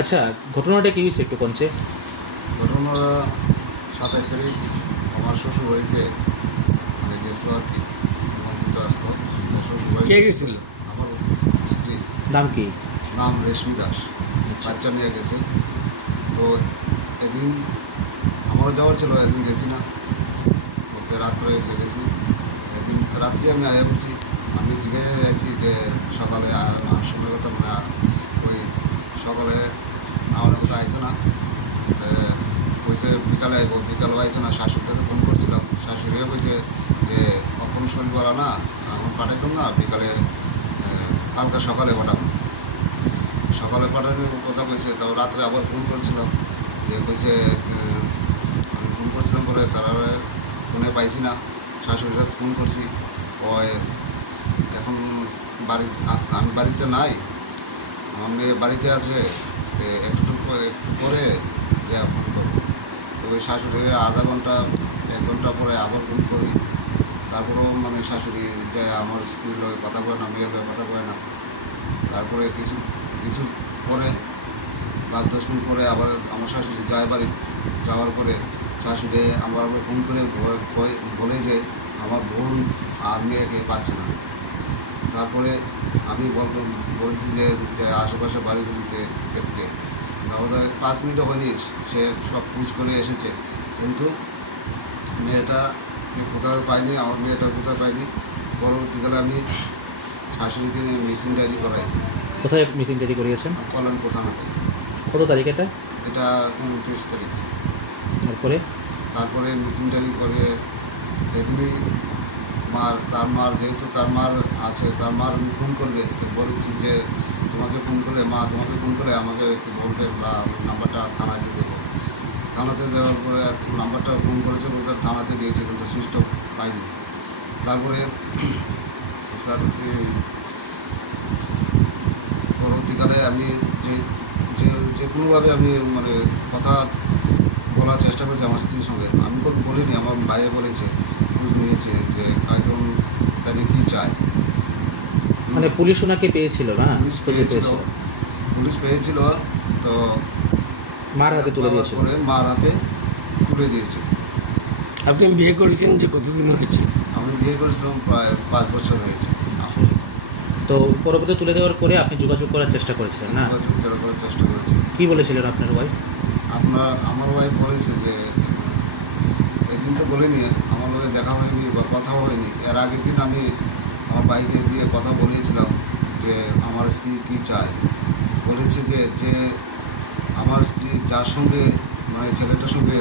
আচ্ছা, ঘটনাটা কি হয়েছে একটু কনছে? ঘটনা 27 তারিখ আমার শ্বশুরবাড়িতে মানে গেছিলো আর কি, নিমন্ত্রিত আসলো শ্বশুরবাড়ি। কে গেছিল? আমার স্ত্রী, নাম কি? নাম রেশমি দাস। বাচ্চা নিয়ে গেছে। তো এদিন আমারও যাওয়ার ছিল, এদিন গেছি না, ওকে রাত্রে এসে গেছি। এদিন রাত্রি আমি আয়া বসি, আমি জিজ্ঞাসা আছি যে সকালে সময় কথা মানে ওই সকালে আমার কথা আইছে না, কইছে বিকালে আইব, বিকালও আইছে না। শাশুড়িকে ফোন করছিলাম, শাশুড়িও কইছে যে কখন শনিবার না, এখন পাঠাইতাম না, বিকালে কালকে সকালে পাঠাবো। সকালে পাঠানোর কথা কইছে, তাও রাত্রে আবার ফোন করছিলাম, যে কইছে আমি ফোন করছিলাম বলে তারা ফোনে পাইছি না। শাশুড়িরা ফোন করছি, ওই এখন আমি বাড়িতে নাই, আমার মেয়ে বাড়িতে আছে, একটু পরে যে ফোন করবো। তো ওই শাশুড়িকে আধা ঘন্টা 1 ঘন্টা পরে আবার ফোন করি, তারপরেও মানে শাশুড়ি যে আমার স্ত্রীর লগে কথা কয় না, মেয়ের লগে কথা কয় না। তারপরে কিছু কিছু পরে 5-10 মিনিট পরে আবার আমার শাশুড়ি যায় বাড়ি, যাওয়ার পরে শাশুড়ি আবার ফোন করে বলে যে আমার বোন আর মেয়েকে পাচ্ছে না। তারপরে আমি বলেছি যে আশেপাশে বাড়িগুলিতে দেখতে, আমাদের 5 মিনিটও হয়নি, সে সব খোঁজ করে এসেছে, কিন্তু মেয়েটা কোথাও পাইনি, আমার মেয়েটা কোথাও পাইনি। পরবর্তীকালে আমি শাশুড়িকে মিসিং ডায়েরি করাই। কোথায় মিটিং তৈরি করিয়েছেন? কল্যাণপুর থানাতে। কত তারিখ এটা? এটা 29 তারিখ। তারপরে মিসিং ডায়েরি করে এদিনই তার মার, যেহেতু তার মার আছে, তার মার আমি ফোন করবে, বলেছি যে তোমাকে ফোন করলে আমাকে একটু বলবে বা নাম্বারটা থানাতে দেবো। থানাতে দেওয়ার পরে নাম্বারটা ফোন করেছে, ওদের থানাতে দিয়েছে, কিন্তু সুইচ অফ পাইনি। তারপরে স্যার পরবর্তীকালে আমি যে যে কোনোভাবে আমি মানে কথা বলার চেষ্টা করেছি আমার স্ত্রীর সঙ্গে। আমি বলিনি, আমার ভাইয়ে বলেছে, খোঁজ নিয়েছে যে একজন তাদের কী চায়। মানে পুলিশ ওনাকে পেয়েছিল না? পুলিশ পেয়েছিল, তো মার হাতে তুলে দিয়েছিল। পরে মার হাতে তুলে দিয়েছে। আপনি বিয়ে করেছেন যে কতদিন হয়েছে? আমি বিয়ে করেছিলাম প্রায় 5 বছর হয়েছে। তো পরবর্তী তুলে দেওয়ার পরে আপনি যোগাযোগ করার চেষ্টা করেছিলেন না? যোগাযোগ করার চেষ্টা করেছি। কি বলেছিলেন আপনার ওয়াইফ? আমার ওয়াইফ বলেছে যে এদিন তো বলিনি, আমার লোকে দেখা হয়নি বা কথাও হয়নি। এর আগের দিন আমি আমার বাইকে দিয়ে কথা বলিয়েছিলাম যে আমার স্ত্রী কী চায়। বলেছে যে আমার স্ত্রী যার সঙ্গে মানে ছেলেটার সঙ্গে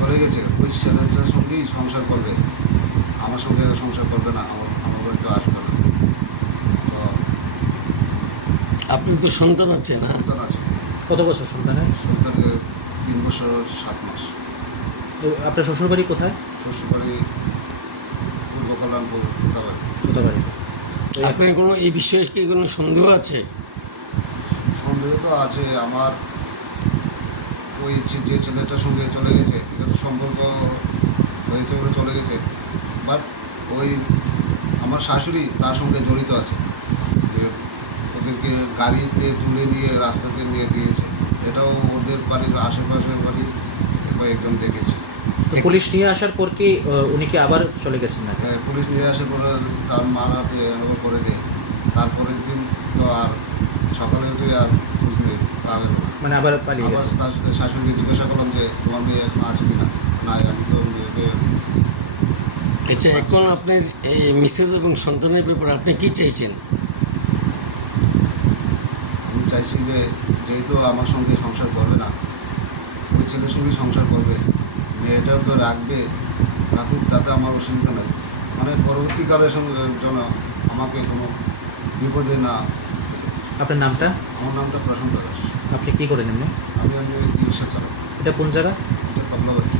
চলে গেছে, ওই ছেলেটার সঙ্গেই সংসার করবে, আমার সঙ্গে সংসার করবে না, আমার বাড়িতে আসবে না। তো আপনার তো সন্তান আছে না? সন্তান আছে। কত বছর সন্তানের? সন্তানের 3 বছর 7 মাস। আপনার শ্বশুরবাড়ি কোথায়? শ্বশুরবাড়ি পূর্ব কল্যাণপুর কোথাবাড়ি। কোথাবাড়িতে? আপনার কোনো এই বিষয়ে কি কোনো সন্দেহ আছে? সন্দেহ তো আছে আমার, ওই যে ছেলেটার সঙ্গে চলে গেছে, এটা তো সম্পর্ক হয়েছে বলে চলে গেছে, বাট ওই আমার শাশুড়ি তার সঙ্গে জড়িত আছে, যে ওদেরকে গাড়িতে তুলে নিয়ে রাস্তাতে নিয়ে দিয়েছে। এটাও ওদের বাড়ির আশেপাশের বাড়ির কয়েকজন দেখেছে। তো পুলিশ নিয়ে আসার পর কি উনি কি আবার চলে গেছেন না? পুলিশ নিয়ে আসার পরে তার মার হাতে এভাবে করে দেয়। তারপরের দিন তো আর সকালে উঠে আর খোঁজ নেই, পাওয়া গেল না। মানে আবার পালিয়ে আবার গেছে? শাশুড়িকে জিজ্ঞাসা করলাম যে তোমার মেয়ে এখন আছে কিনা, নাই, আমি তো মেয়েকে। আচ্ছা, এখন আপনার মিসেস এবং সন্তানের ব্যাপারে আপনি কি চাইছেন? আমি চাইছি যে যেহেতু আমার সঙ্গে সংসার করবে না, ওই ছেলের সঙ্গে সংসার করবে, মেয়েটাও তো রাখুক, তাতে আমার অসুবিধা নেই। মানে পরবর্তীকালের সঙ্গে জন্য আমাকে কোনো বিপদে না। আপনার নামটা? আমার নামটা প্রশান্ত দাস। আপনি কি করেন এমনি? আমি রিক্সা চালাই। এটা কোন জায়গা? এটা তবলাবাড়ি।